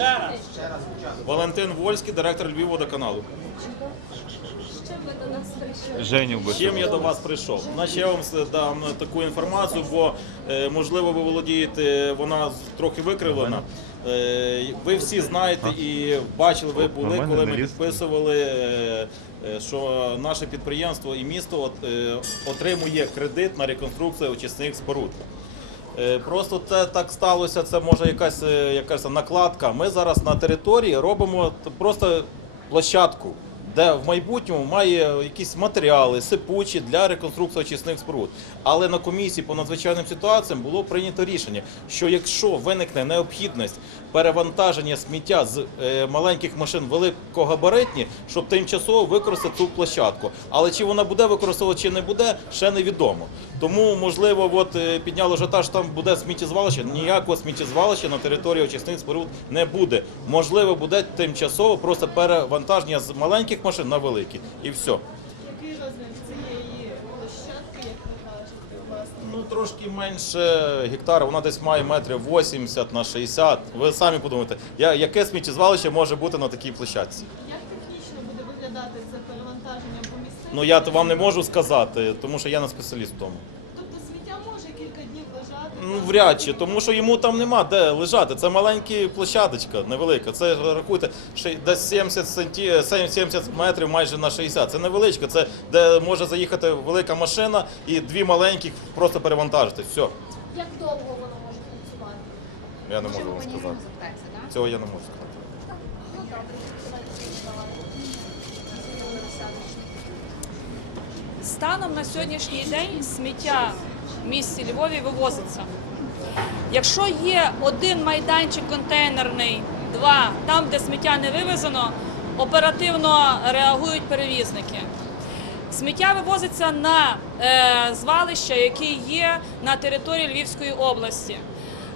Ще раз. Валентин Вольський, директор Львівводоканалу. Що ви до нас прийшли? Женю би. Чим я до вас прийшов? Значить, я вам дам таку інформацію, бо е, можливо ви володієте, вона трохи викривлена. Е, Ви всі знаєте і бачили, ви були, коли ми підписували, е, е, що наше підприємство і місто от, е, отримує кредит на реконструкцію очисних споруд. Е, Просто це так сталося, це може якась, е, якась накладка. Ми зараз на території робимо просто площадку, де в майбутньому має якісь матеріали, сипучі для реконструкції очисних споруд. Але на комісії по надзвичайним ситуаціям було прийнято рішення, що якщо виникне необхідність перевантаження сміття з е, маленьких машин великогабаритні, щоб тимчасово використати цю площадку. Але чи вона буде використовувати, чи не буде, ще невідомо. Тому, можливо, от е, підняло ажіотаж, там буде сміттєзвалище. Ніякого сміттєзвалища на території очисних споруд не буде. Можливо, буде тимчасово просто перевантаження з маленьких машин на великі. І все. Який розмір цієї площадки, як ви кажете, у вас? Ну, трошки менше гектара, вона десь має метрів 80 на 60. Ви самі подумайте, я- яке сміттєзвалище може бути на такій площадці? Як технічно буде виглядати це перевантаження по місцевості? Ну я то вам не можу сказати, тому що я не спеціаліст в тому. Може кілька днів лежати? Ну, вряд чи, тому що йому там нема де лежати. Це маленька площадочка, невелика. Це рахуйте, ще десь 70 сенті, 70 метрів майже на 60. Це невеличка, це де може заїхати велика машина і дві маленьких просто перевантажити. Все, Як довго воно може працювати? я не можу вам сказати. Цього я не можу сказати. Ну добре. Станом на сьогоднішній день сміття в місті Львові вивозиться. Якщо є один майданчик контейнерний, два, там, де сміття не вивезено, оперативно реагують перевізники. Сміття вивозиться на е, звалища, які є на території Львівської області.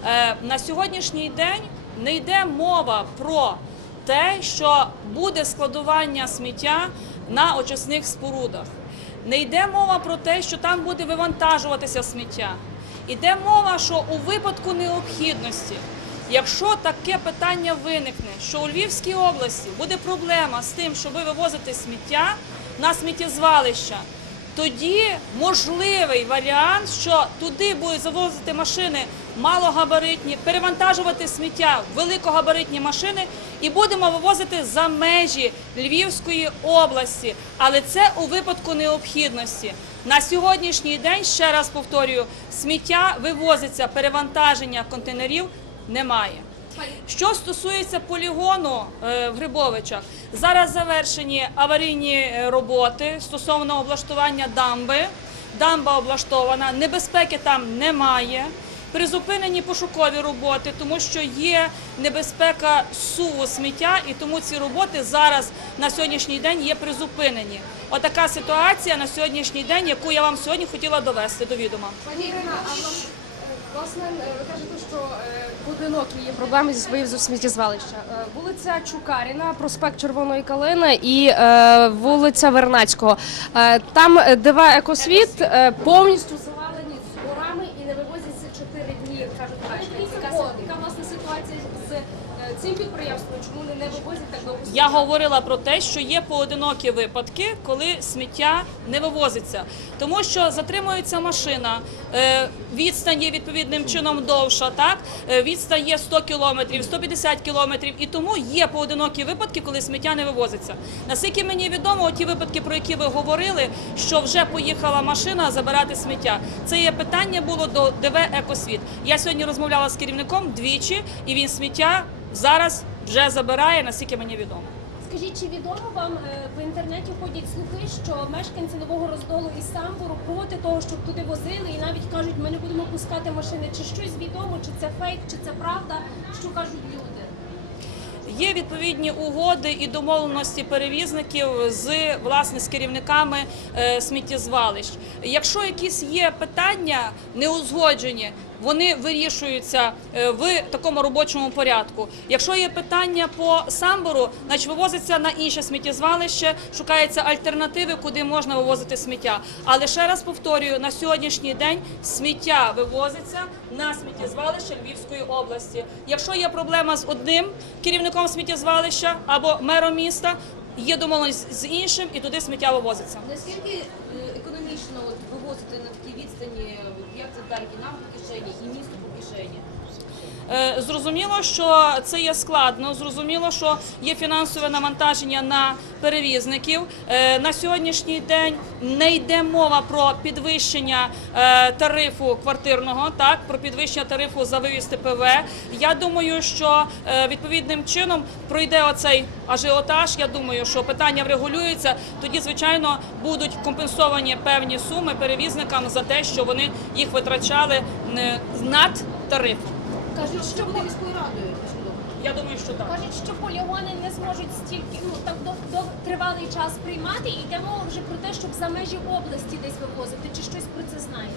Е, на сьогоднішній день не йде мова про те, що буде складування сміття на очисних спорудах. Не йде мова про те, що там буде вивантажуватися сміття. Іде мова, що у випадку необхідності, якщо таке питання виникне, що у Львівській області буде проблема з тим, щоб вивозити сміття на сміттєзвалища, тоді можливий варіант, що туди будуть завозити машини малогабаритні, перевантажувати сміття великогабаритні машини і будемо вивозити за межі Львівської області. Але це у випадку необхідності. На сьогоднішній день, ще раз повторюю, сміття вивозиться, перевантаження контейнерів немає. Що стосується полігону е, в Грибовичах, зараз завершені аварійні е, роботи стосовно облаштування дамби. Дамба облаштована, небезпеки там немає. Призупинені пошукові роботи, тому що є небезпека суву сміття, і тому ці роботи зараз на сьогоднішній день є призупинені. Отака ситуація на сьогоднішній день, яку я вам сьогодні хотіла довести до відома. Власне, ви кажете, що е, поодинокі є проблеми зі своїм сміттєзвалища. Е, Вулиця Чукаріна, проспект Червоної Калини і е, вулиця Вернацького. Там дива Екосвіт повністю завалені з горами і не вивозяться 4 дні, як кажуть мешканці. Яка, си- яка власне ситуація з е, цим підприємством? Чому вони не вивозять так довго? Я говорила про те, що є поодинокі випадки, коли сміття не вивозиться, тому що затримується машина, е, відстань є відповідним чином довша, так Е, відстань є 100 кілометрів, 150 кілометрів, і тому є поодинокі випадки, коли сміття не вивозиться. Наскільки мені відомо, ті випадки, про які ви говорили, що вже поїхала машина забирати сміття. Це є питання було до ДВ Екосвіт. Я сьогодні розмовляла з керівником двічі, і він сміття зараз вже забирає, наскільки мені відомо. Скажіть, чи відомо вам е, в інтернеті ходять слухи, що мешканці нового роздолу і самбуру проти того, щоб туди возили, і навіть кажуть, ми не будемо пускати машини. Чи щось відомо, чи це фейк, чи це правда? Що кажуть люди? Є відповідні угоди і домовленості перевізників з власне з керівниками е, сміттєзвалищ. Якщо якісь є питання неузгоджені, вони вирішуються е, в такому робочому порядку. Якщо є питання по самбору, значить вивозиться на інше сміттєзвалище, шукаються альтернативи, куди можна вивозити сміття. Але ще раз повторюю, на сьогоднішній день сміття вивозиться на сміттєзвалище Львівської області. Якщо є проблема з одним керівником сміттєзвалища або мером міста, є домовленість з іншим, і туди сміття вивозиться. Наскільки е, економічно вивозити на такій відстані, як це далі і нам по кишені, і місту по кишені? Е, Зрозуміло, що це є складно. Зрозуміло, що є фінансове навантаження на перевізників. Е, На сьогоднішній день не йде мова про підвищення е, тарифу квартирного, так про підвищення тарифу за вивіз ТПВ. Я думаю, що відповідним чином пройде оцей ажіотаж. Я думаю, що питання врегулюється. Тоді, звичайно, будуть компенсовані певні суми перевізникам за те, що вони їх витрачали е, над тарифом. Кажуть, що буде міською радою. Я думаю, що так. Кажуть, що полігони не зможуть стільки ну так дов, дов, тривалий час приймати. І йде мова вже про те, щоб за межі області десь вивозити. Чи щось про це знаєте?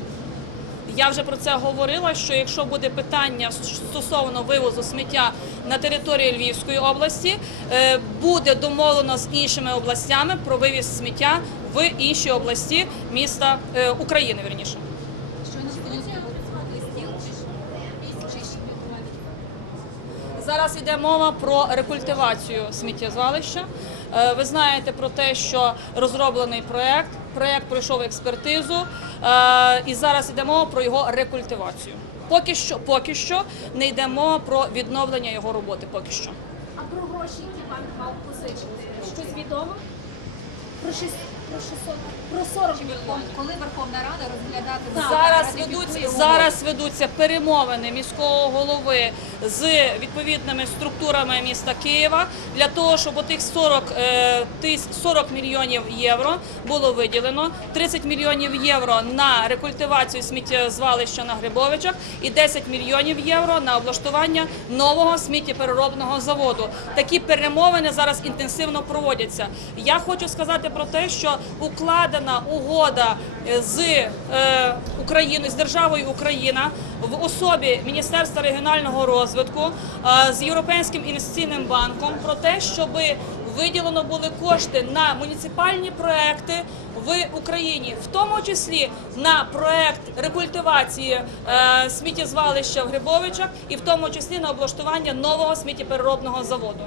Я вже про це говорила. Що якщо буде питання стосовно вивозу сміття на території Львівської області, е, буде домовлено з іншими областями про вивіз сміття в інші області міста е, України. Вірніше. Зараз йде мова про рекультивацію сміттєзвалища. Е, Ви знаєте про те, що розроблений проект. Проект пройшов експертизу, е, і зараз йде мова про його рекультивацію. Поки що, поки що не йде мова про відновлення його роботи. Поки що. А про гроші, які банк мав позичити, щось відомо? Про шість про 600, про 40 мільйонів. Коли Верховна Рада розглядатиме Зараз ведуться зараз ведуться перемовини міського голови з відповідними структурами міста Києва для того, щоб отих 40, е, тис- 40 мільйонів євро було виділено, 30 мільйонів євро на рекультивацію сміттєзвалища на Грибовичах і 10 мільйонів євро на облаштування нового сміттєпереробного заводу. Такі перемовини зараз інтенсивно проводяться. Я хочу сказати про те, що укладена угода е, з е, Україною з державою Україна в особі Міністерства регіонального розвитку е, з Європейським інвестиційним банком про те, щоб виділено були кошти на муніципальні проекти в Україні, в тому числі на проект рекультивації сміттєзвалища в Грибовичах, і в тому числі на облаштування нового сміттєпереробного заводу.